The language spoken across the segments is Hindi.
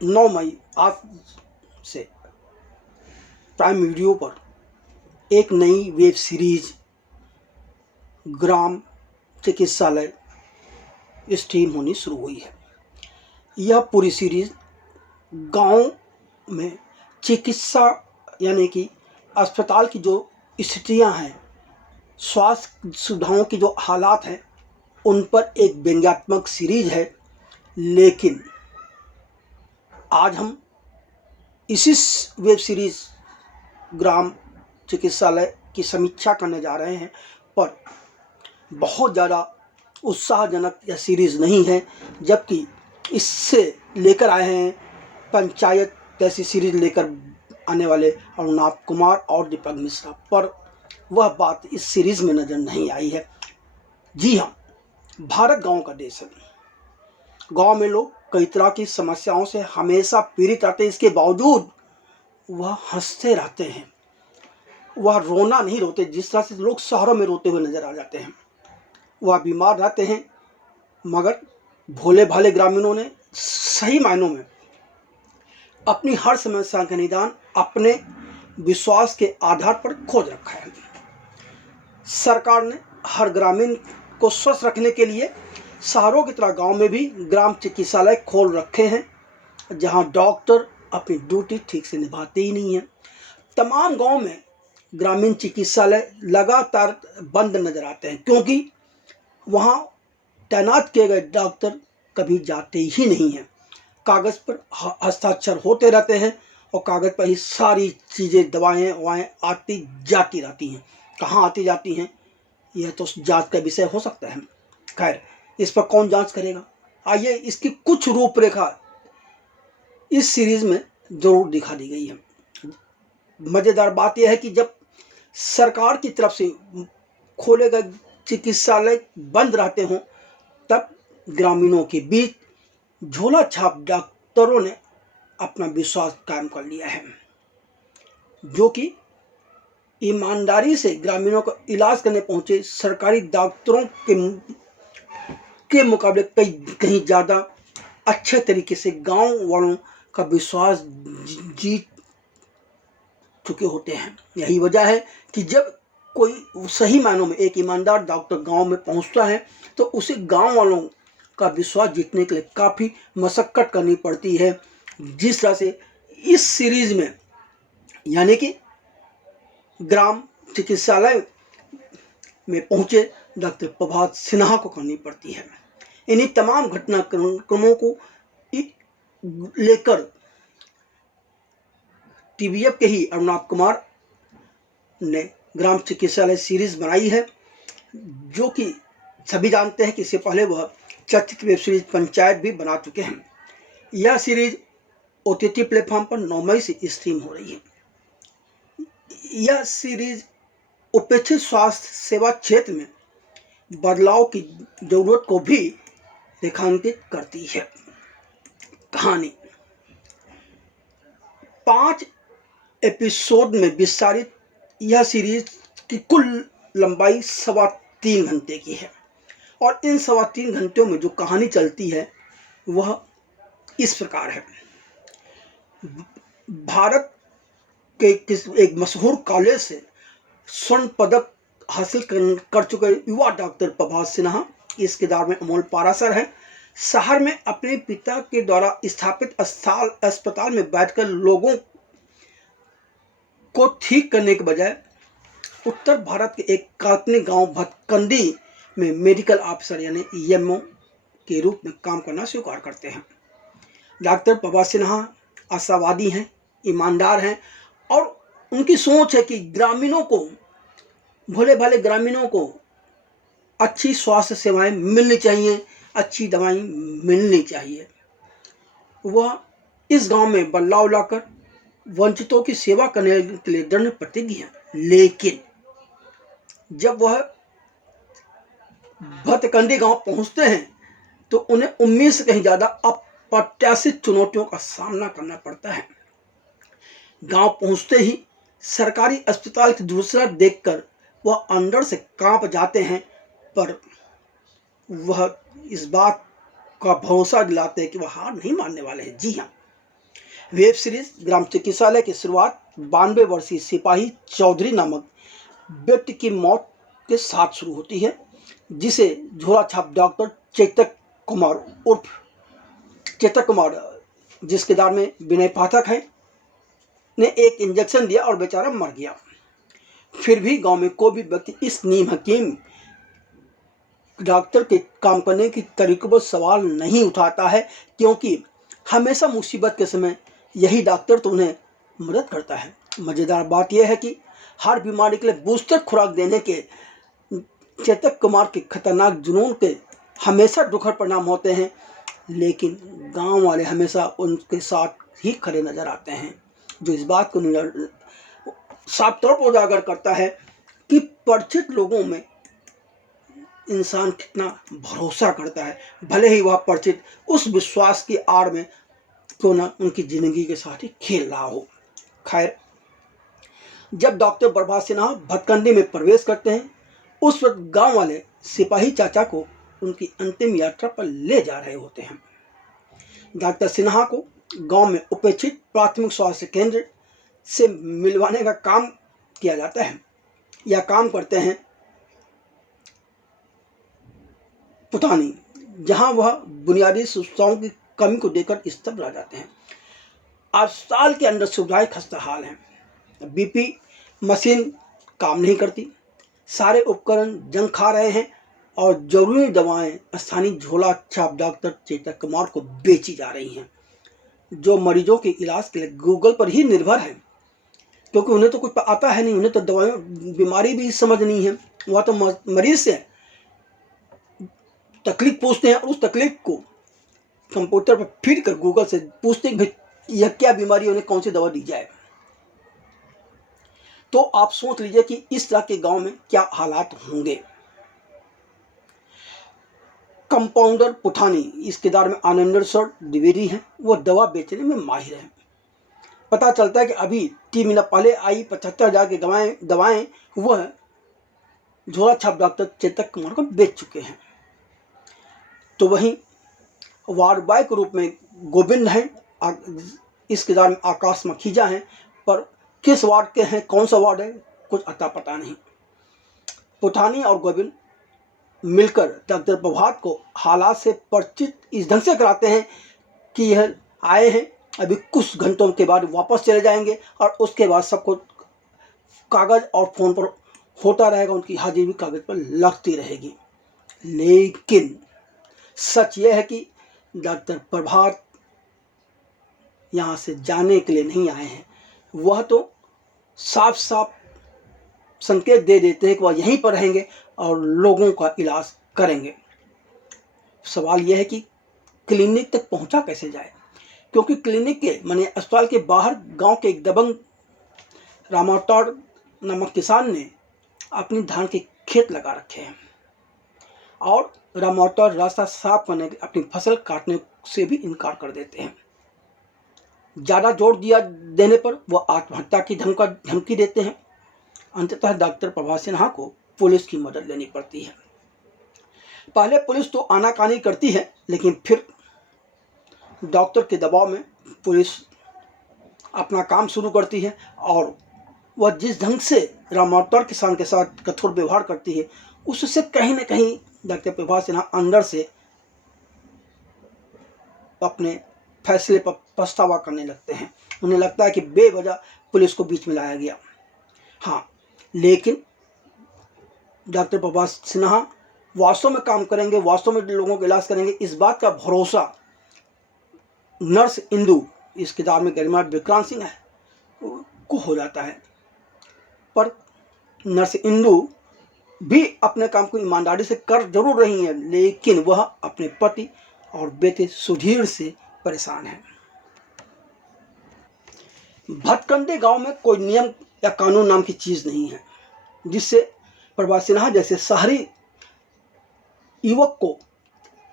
9 मई आज से प्राइम वीडियो पर एक नई वेब सीरीज ग्राम चिकित्सालय स्ट्रीम होनी शुरू हुई है। यह पूरी सीरीज गांव में चिकित्सा यानी कि अस्पताल की जो स्थितियां हैं, स्वास्थ्य सुविधाओं की जो हालात हैं, उन पर एक व्यंग्यात्मक सीरीज है। लेकिन आज हम इसी वेब सीरीज ग्राम चिकित्सालय की समीक्षा करने जा रहे हैं, पर बहुत ज़्यादा उत्साहजनक यह सीरीज़ नहीं है। जबकि इससे लेकर आए हैं पंचायत जैसी सीरीज़ लेकर आने वाले अरुणाभ कुमार और दीपक मिश्रा, पर वह बात इस सीरीज़ में नज़र नहीं आई है। जी हाँ, भारत गांव का देश है। गांव में लोग कई तरह की समस्याओं से हमेशा पीड़ित रहते हैं, इसके बावजूद वह हंसते रहते हैं, वह रोना नहीं रोते जिस तरह से लोग शहरों में रोते हुए नजर आ जाते हैं। वह बीमार रहते हैं, मगर भोले भाले ग्रामीणों ने सही मायनों में अपनी हर समस्या का निदान अपने विश्वास के आधार पर खोज रखा है। सरकार ने हर ग्रामीण को स्वस्थ रखने के लिए शहरों की तरह गांव में भी ग्राम चिकित्सालय खोल रखे हैं, जहां डॉक्टर अपनी ड्यूटी ठीक से निभाते ही नहीं हैं। तमाम गांव में ग्रामीण चिकित्सालय लगातार बंद नजर आते हैं, क्योंकि वहां तैनात किए गए डॉक्टर कभी जाते ही नहीं हैं। कागज़ पर हस्ताक्षर होते रहते हैं और कागज़ पर ही सारी चीज़ें दवाएं आती जाती रहती हैं। कहाँ आती जाती हैं यह तो जांच का विषय हो सकता है। खैर, इस पर कौन जांच करेगा? आइए इसकी कुछ रूपरेखा इस सीरीज में जरूर दिखा दी गई है। मज़ेदार बात यह है कि जब सरकार की तरफ से खोले गए चिकित्सालय बंद रहते हों, तब ग्रामीणों के बीच झोला छाप डॉक्टरों ने अपना विश्वास कायम कर लिया है, जो कि ईमानदारी से ग्रामीणों का इलाज करने पहुंचे सरकारी डॉक्टरों के मुकाबले कहीं ज़्यादा अच्छे तरीके से गांव वालों का विश्वास जीत चुके होते हैं। यही वजह है कि जब कोई सही मायनों में एक ईमानदार डॉक्टर गांव में पहुंचता है, तो उसे गांव वालों का विश्वास जीतने के लिए काफ़ी मशक्कत करनी पड़ती है। जिस तरह से इस सीरीज में यानी कि ग्राम चिकित्सालय में पहुंचे डॉक्टर प्रभात सिन्हा को करनी पड़ती है। इन्हीं तमाम घटनाक्रमों को लेकर टीवीएफ के ही अरुणाभ कुमार ने ग्राम चिकित्सालय सीरीज बनाई है, जो कि सभी जानते हैं कि इससे पहले वह चर्चित वेब सीरीज पंचायत भी बना चुके हैं। यह सीरीज OTT प्लेटफॉर्म पर 9 मई से स्ट्रीम हो रही है। यह सीरीज उपेक्षित स्वास्थ्य सेवा क्षेत्र में बदलाव की जरूरत को भी रेखांकित करती है। कहानी 5 एपिसोड में विस्तारित यह सीरीज की कुल लंबाई 3.25 घंटे की है, और इन 3.25 घंटों में जो कहानी चलती है वह इस प्रकार है। भारत के एक मशहूर कॉलेज से स्वर्ण पदक हासिल कर चुके युवा डॉक्टर प्रभात सिन्हा, इस किरदार में अमोल पारासर है, शहर में अपने पिता के द्वारा स्थापित अस्पताल में बैठकर लोगों को ठीक करने के बजाय उत्तर भारत के एक काल्पनिक गांव भटकंडी में मेडिकल ऑफिसर यानी EMO के रूप में काम करना स्वीकार करते हैं। डॉक्टर प्रभात सिन्हा आशावादी हैं, ईमानदार हैं, और उनकी सोच है कि ग्रामीणों को, भोले भाले ग्रामीणों को अच्छी स्वास्थ्य सेवाएं मिलनी चाहिए, अच्छी दवाएं मिलनी चाहिए। वह इस गांव में बदलाव लाकर वंचितों की सेवा करने के लिए दृढ़ प्रतिज्ञ हैं। लेकिन जब वह भटकंडी गांव पहुंचते हैं तो उन्हें उम्मीद से कहीं ज़्यादा अप्रत्याशित चुनौतियों का सामना करना पड़ता है। गांव पहुंचते ही सरकारी अस्पताल की दूसरा देखकर वह अंदर से कांप जाते हैं, पर वह इस बात का भरोसा दिलाते हैं कि वह हार नहीं मानने वाले हैं। जी हाँ, वेब सीरीज ग्राम चिकित्सालय की शुरुआत 92 वर्षीय सिपाही चौधरी नामक व्यक्ति की मौत के साथ शुरू होती है, जिसे झोला छाप डॉक्टर चेतक कुमार उर्फ चेतक कुमार, जिस किरदार में विनय पाठक है, ने एक इंजेक्शन दिया और बेचारा मर गया। फिर भी गांव में कोई भी व्यक्ति इस नीम हकीम डॉक्टर के काम करने की तरीकों पर सवाल नहीं उठाता है, क्योंकि हमेशा मुसीबत के समय यही डॉक्टर तो उन्हें मदद करता है। मज़ेदार बात यह है कि हर बीमारी के लिए बूस्टर खुराक देने के चेतक कुमार के खतरनाक जुनून के हमेशा दुखद परिणाम होते हैं, लेकिन गांव वाले हमेशा उनके साथ ही खड़े नजर आते हैं, जो इस बात को साफ तौर पर उजागर करता है कि परिचित लोगों में इंसान कितना भरोसा करता है, भले ही वह परिचित उस विश्वास की आड़ में क्यों ना उनकी जिंदगी के साथ ही खेल रहा हो। खैर, जब डॉक्टर प्रभात सिन्हा भटकंडी में प्रवेश करते हैं, उस वक्त गांव वाले सिपाही चाचा को उनकी अंतिम यात्रा पर ले जा रहे होते हैं। डॉक्टर सिन्हा को गांव में उपेक्षित प्राथमिक स्वास्थ्य केंद्र से मिलवाने का काम किया जाता है। यह काम करते हैं पुतानी, जहां वह बुनियादी सुविधाओं की कमी को देखकर स्तब्ध रह जाते हैं। अस्पताल के अंदर सुविधाएं खस्ता हाल हैं। बीपी मशीन काम नहीं करती, सारे उपकरण जंग खा रहे हैं और जरूरी दवाएं स्थानीय झोला छाप डॉक्टर चेतक कुमार को बेची जा रही हैं, जो मरीजों के इलाज के लिए गूगल पर ही निर्भर है, क्योंकि उन्हें तो कुछ आता है नहीं, उन्हें तो दवाएं बीमारी भी समझ नहीं है। वह तो मरीज से तकलीफ पूछते हैं और उस तकलीफ को कंप्यूटर पर फीड कर गूगल से पूछते हैं यह क्या बीमारी, उन्हें कौन सी दवा दी जाए। तो आप सोच लीजिए कि इस तरह के गांव में क्या हालात होंगे। कंपाउंडर पुठानी, इस किरदार में आनंदेश्वर द्विवेदी हैं, वो दवा बेचने में माहिर हैं। पता चलता है कि अभी 3 महीना पहले आई 75,000 की दवाएं वह झोला छाप डॉक्टर चेतक कुमार को बेच चुके हैं। तो वहीं वार्ड बॉय के रूप में गोविंद हैं, इस किरदार में आकाश मखीजा हैं, पर किस वार्ड के हैं, कौन सा वार्ड है, कुछ अता पता नहीं। पुठानी और गोविंद मिलकर डॉक्टर प्रभात को हालात से परिचित इस ढंग से कराते हैं कि यह आए हैं, अभी कुछ घंटों के बाद वापस चले जाएंगे और उसके बाद सबको कागज़ और फ़ोन पर होता रहेगा, उनकी हाजिरी भी कागज़ पर लगती रहेगी। लेकिन सच यह है कि डॉक्टर प्रभात यहाँ से जाने के लिए नहीं आए हैं, वह तो साफ साफ संकेत दे देते हैं कि वह यहीं पर रहेंगे और लोगों का इलाज करेंगे। सवाल यह है कि क्लिनिक तक पहुंचा कैसे जाए, क्योंकि क्लिनिक के माने अस्पताल के बाहर गांव के एक दबंग रामाटौड़ नामक किसान ने अपनी धान के खेत लगा रखे हैं और रामाटौड़ रास्ता साफ करने के अपनी फसल काटने से भी इनकार कर देते हैं। ज़्यादा जोर देने पर वह आत्महत्या की धमकी देते हैं। अंततः डॉक्टर प्रभात सिन्हा को पुलिस की मदद लेनी पड़ती है। पहले पुलिस तो आनाकानी करती है, लेकिन फिर डॉक्टर के दबाव में पुलिस अपना काम शुरू करती है और वह जिस ढंग से रामाटौड़ किसान के साथ कठोर व्यवहार करती है, उससे कहीं ना कहीं डॉक्टर प्रभात सिन्हा अंदर से अपने फैसले पर पछतावा करने लगते हैं। उन्हें लगता है कि बेवजह पुलिस को बीच में लाया गया। हाँ, लेकिन डॉक्टर प्रभात सिन्हा वास्तव में काम करेंगे, वास्तव में लोगों का इलाज करेंगे, इस बात का भरोसा नर्स इंदू, इस किताब में गरिमा विक्रांत सिंह है, को हो जाता है। पर नर्स इंदू भी अपने काम को ईमानदारी से कर जरूर रही हैं, लेकिन वह अपने पति और बेटे सुधीर से परेशान है। भटकंडे गांव में कोई नियम या कानून नाम की चीज नहीं है, जिससे प्रभात सिन्हा जैसे शहरी युवक को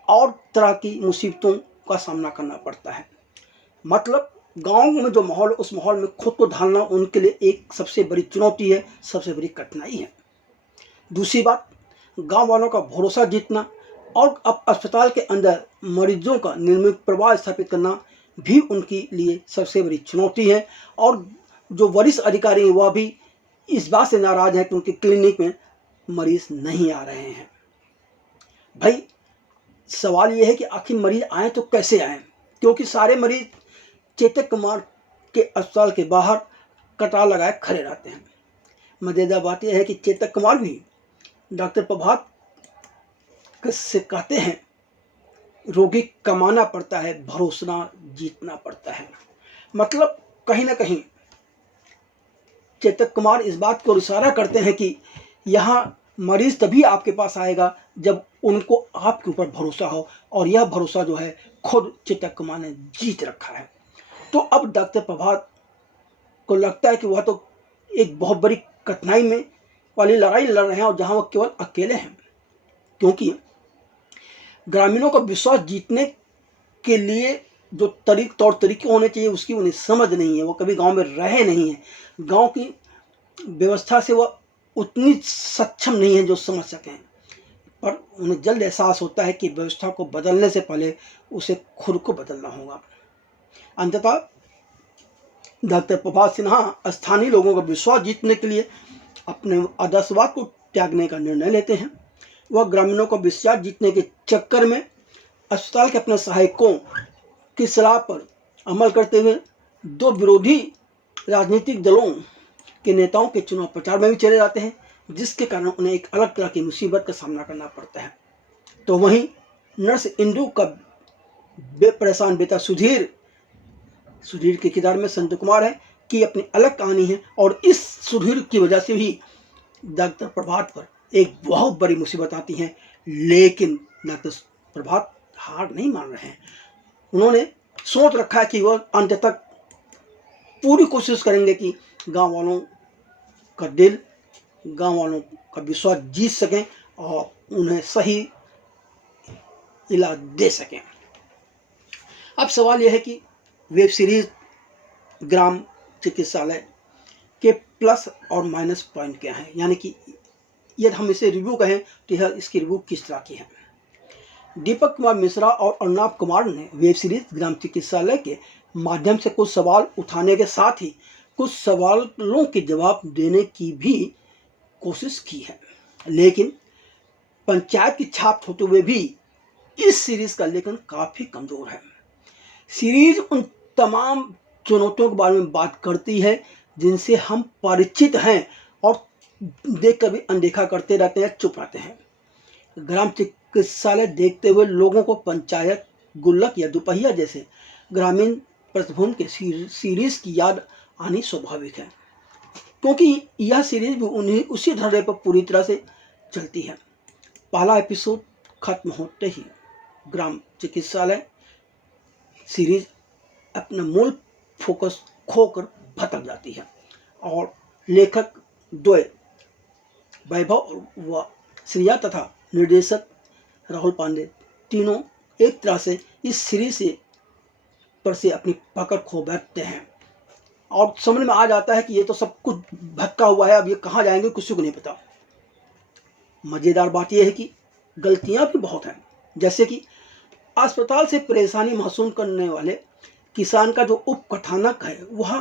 और तरह की मुसीबतों का सामना करना पड़ता है। मतलब गांव में जो माहौल, उस माहौल में खुद को ढालना उनके लिए एक सबसे बड़ी चुनौती है, सबसे बड़ी कठिनाई है। दूसरी बात, गांव वालों का भरोसा जीतना और अब अस्पताल के अंदर मरीजों का नियमित प्रवाह स्थापित करना, भी उनके लिए सबसे बड़ी चुनौती है। और जो वरिष्ठ अधिकारी हैं वह भी इस बात से नाराज हैं कि उनके क्लिनिक में मरीज नहीं आ रहे हैं। भाई सवाल यह है कि आखिर मरीज आए तो कैसे आए, क्योंकि सारे मरीज चेतक कुमार के अस्पताल के बाहर कतार लगाए खड़े रहते हैं। मजेदार बात यह है कि चेतक कुमार भी डॉक्टर प्रभात से कहते हैं रोगी कमाना पड़ता है, भरोसा जीतना पड़ता है। मतलब कहीं ना कहीं चेतक कुमार इस बात को इशारा करते हैं कि यहाँ मरीज तभी आपके पास आएगा जब उनको आपके ऊपर भरोसा हो, और यह भरोसा जो है खुद चेतक कुमार ने जीत रखा है। तो अब डॉक्टर प्रभात को लगता है कि वह तो एक बहुत बड़ी कठिनाई में वाली लड़ाई लड़ रहे हैं, और जहाँ वह केवल अकेले हैं, क्योंकि ग्रामीणों का विश्वास जीतने के लिए जो तौर तरीके होने चाहिए उसकी उन्हें समझ नहीं है। वो कभी गांव में रहे नहीं हैं, गांव की व्यवस्था से वह उतनी सक्षम नहीं है जो समझ सकें, पर उन्हें जल्द एहसास होता है कि व्यवस्था को बदलने से पहले उसे खुद को बदलना होगा। अंततः डॉक्टर प्रभात सिन्हा स्थानीय लोगों का विश्वास जीतने के लिए अपने आदर्शवाद को त्यागने का निर्णय लेते हैं। वह ग्रामीणों का विश्वास जीतने के चक्कर में अस्पताल के अपने सहायकों की सलाह पर अमल करते हुए दो विरोधी राजनीतिक दलों के नेताओं के चुनाव प्रचार में भी चले जाते हैं, जिसके कारण उन्हें एक अलग तरह की मुसीबत का सामना करना पड़ता है। तो वहीं नर्स इंदू का परेशान बेटा सुधीर के किरदार में संजय कुमार है कि अपनी अलग कहानी है, और इस सुधीर की वजह से भी डॉक्टर प्रभात पर एक बहुत बड़ी मुसीबत आती है। लेकिन डॉक्टर प्रभात हार नहीं मान रहे हैं। उन्होंने सोच रखा है कि वह अंत तक पूरी कोशिश करेंगे कि गांव वालों का दिल, गांव वालों का विश्वास जीत सकें और उन्हें सही इलाज दे सकें। अब सवाल यह है कि वेब सीरीज ग्राम चिकित्सालय के प्लस और माइनस पॉइंट क्या हैं, यानी कि यदि हम इसे रिव्यू कहें तो यह इसकी रिव्यू किस तरह की है। दीपक कुमार मिश्रा और अर्नब कुमार ने वेब सीरीज ग्राम चिकित्सालय के माध्यम से कुछ सवाल उठाने के साथ ही कुछ सवालों के जवाब देने की भी कोशिश की है, लेकिन पंचायत की छाप होते हुए भी इस सीरीज का लेखन काफ़ी कमज़ोर है। सीरीज उन तमाम चुनौतियों के बारे में बात करती है जिनसे हम परिचित हैं और देखकर भी अनदेखा करते रहते हैं, चुप रहते हैं। ग्राम चिकित्सालय देखते हुए लोगों को पंचायत, गुल्लक या दुपहिया जैसे ग्रामीण पृष्ठभूमि के सीरीज की याद आनी स्वाभाविक है, क्योंकि यह सीरीज भी उन्हीं उसी धर्रे पर पूरी तरह से चलती है। पहला एपिसोड खत्म होते ही ग्राम चिकित्सालय सीरीज अपना मूल फोकस खोकर भटक जाती है, और लेखक द्वय वैभव व श्रिया तथा निर्देशक राहुल पांडे तीनों एक तरह से इस सीरीज से अपनी पकड़ खो बैठते हैं, और समझ में आ जाता है कि ये तो सब कुछ भटका हुआ है, अब ये कहाँ जाएंगे किसी को नहीं पता। मज़ेदार बात यह है कि गलतियां भी बहुत हैं, जैसे कि अस्पताल से परेशानी महसूस करने वाले किसान का जो उपकथानक है वह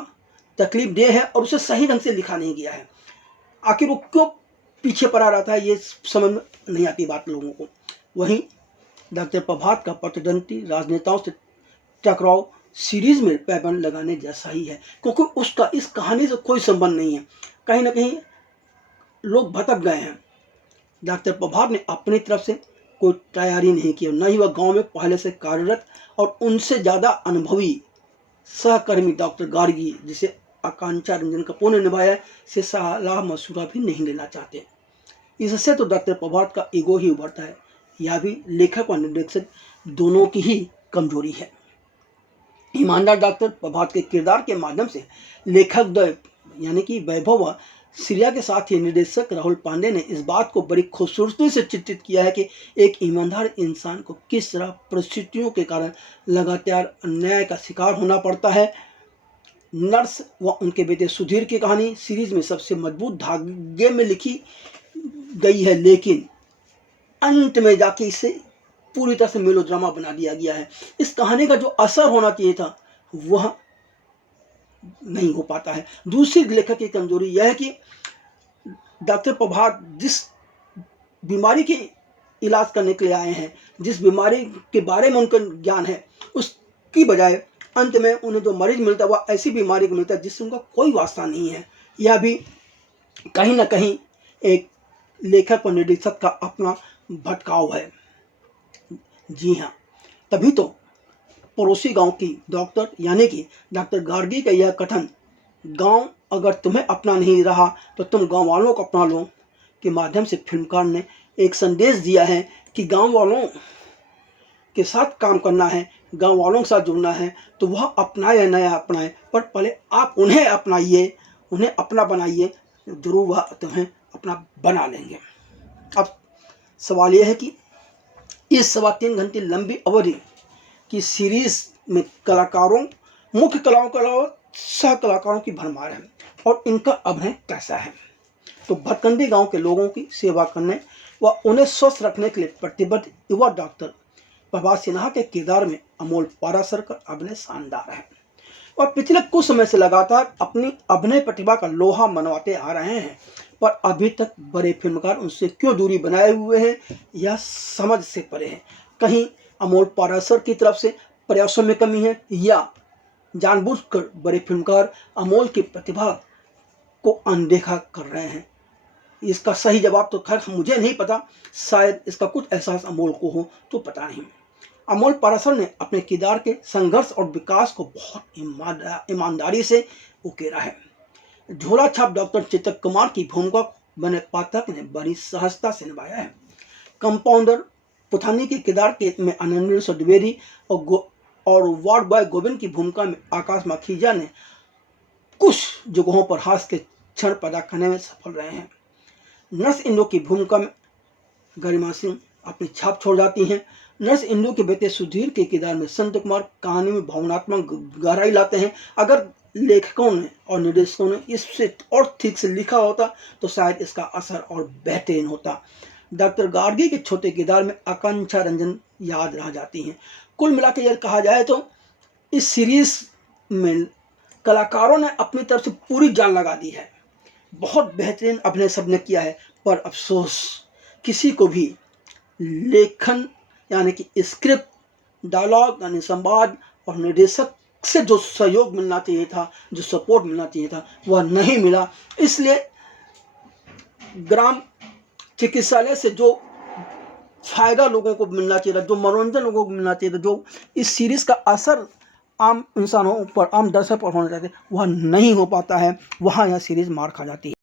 तकलीफ देह है और उसे सही ढंग से लिखा नहीं गया है। आखिर वो क्यों पीछे पड़ा रहता है ये समझ में नहीं आती बात लोगों को। वहीं डॉक्टर प्रभात का प्रतिद्वंदी राजनेताओं से टकराव सीरीज में पैबंद लगाने जैसा ही है, क्योंकि उसका इस कहानी से कोई संबंध नहीं है। कहीं ना कहीं लोग भटक गए हैं। डॉक्टर प्रभात ने अपनी तरफ से कोई तैयारी नहीं की, न ही वह गांव में पहले से कार्यरत और उनसे ज़्यादा अनुभवी सहकर्मी डॉक्टर गार्गी, जिसे आकांक्षा रंजन कपूर ने निभाया, से सलाह मशुरा भी नहीं लेना चाहते। इससे तो डॉक्टर प्रभात का ईगो ही उभरता है। यह भी लेखक और निर्देशक दोनों की ही कमजोरी है। ईमानदार डॉक्टर प्रभात के किरदार के माध्यम से लेखक द्वय यानी कि वैभव व श्रिया के साथ ही निर्देशक राहुल पांडे ने इस बात को बड़ी खूबसूरती से चित्रित किया है कि एक ईमानदार इंसान को किस तरह परिस्थितियों के कारण लगातार अन्याय का शिकार होना पड़ता है। नर्स व उनके बेटे सुधीर की कहानी सीरीज में सबसे मजबूत धागे में लिखी गई है, लेकिन अंत में जाके इसे पूरी तरह से मेलोड्रामा बना दिया गया है। इस कहानी का जो असर होना चाहिए था वह नहीं हो पाता है। दूसरी लेखक की कमजोरी यह है कि डॉक्टर प्रभात जिस बीमारी की इलाज करने के लिए आए हैं, जिस बीमारी के बारे में उनका ज्ञान है, उसकी बजाय अंत में उन्हें जो मरीज मिलता है वह ऐसी बीमारी को मिलता है जिससे उनका कोई वास्ता नहीं है। यह भी कहीं ना कहीं एक लेखक और निर्देशक का अपना भटकाव है। जी हाँ, तभी तो पड़ोसी गांव की डॉक्टर यानी कि डॉक्टर गार्गी का यह कथन, गांव अगर तुम्हें अपना नहीं रहा तो तुम गांव वालों को अपना लो, के माध्यम से फिल्मकार ने एक संदेश दिया है कि गांव वालों के साथ काम करना है, गांव वालों के साथ जुड़ना है, तो वह अपनाए या नया अपनाए, पर पहले आप उन्हें अपनाइए, उन्हें अपना बनाइए, जरूर वह तुम्हें अपना बना लेंगे। अब सवाल यह है कि इस 3.25 घंटे लंबी अवधि की सीरीज में कलाकारों, मुख्य कलाओं के अलावा सह कलाकारों की भरमार है और इनका अभिनय कैसा है। तो भटकंडी गांव के लोगों की सेवा करने व उन्हें स्वस्थ रखने के लिए प्रतिबद्ध युवा डॉक्टर प्रभात सिन्हा के किरदार में अमोल पाराशर का अभिनय शानदार है और पिछले कुछ समय से लगातार अपनी अभिनय प्रतिभा का लोहा मनवाते आ रहे हैं, पर अभी तक बड़े फिल्मकार उनसे क्यों दूरी बनाए हुए हैं, यह समझ से परे है। कहीं अमोल पाराशर की तरफ से प्रयासों में कमी है या जानबूझकर बड़े फिल्मकार अमोल की प्रतिभा को अनदेखा कर रहे हैं। इसका सही जवाब तो खैर मुझे नहीं पता, शायद इसका कुछ एहसास अमोल को हो तो पता नहीं। अमोल पाराशर ने अपने किरदार के संघर्ष और विकास को बहुत ईमानदारी से उकेरा है। झोला छाप डॉक्टर चेतक कुमार की भूमिका बने पाठक ने बड़ी सहजता से निभाया है। कंपाउंडर पुथानी के किरदार में अनिल द्विवेदी और वार्ड बॉय गोविंद की भूमिका में आकाश माखीजा ने कुछ जगहों पर हास्य के क्षण पैदा करने में सफल रहे हैं। नर्स इंदु की भूमिका में गरिमा सिंह अपनी छाप छोड़ जाती हैं। नर्स इंदु के बेटे सुधीर के किरदार में संत कुमार कहानी में भावनात्मक गहराई लाते हैं। अगर लेखकों ने और निर्देशकों ने इससे और ठीक से लिखा होता तो शायद इसका असर और बेहतरीन होता। डॉक्टर गार्गी के छोटे किरदार में आकांक्षा रंजन याद रह जाती हैं। कुल मिला के यह कहा जाए तो इस सीरीज में कलाकारों ने अपनी तरफ से पूरी जान लगा दी है। बहुत बेहतरीन अभिनय सबने किया है, पर अफसोस किसी को भी लेखन यानी कि स्क्रिप्ट, डायलॉग यानी संवाद और निर्देशक से जो सहयोग मिलना चाहिए था, जो सपोर्ट मिलना चाहिए था, वह नहीं मिला। इसलिए ग्राम चिकित्सालय से जो फायदा लोगों को मिलना चाहिए था, जो मनोरंजन लोगों को मिलना चाहिए था, जो इस सीरीज का असर आम इंसानों पर, आम दर्शक पर होना चाहिए, वह नहीं हो पाता है। वहाँ यह सीरीज मार खा जाती है।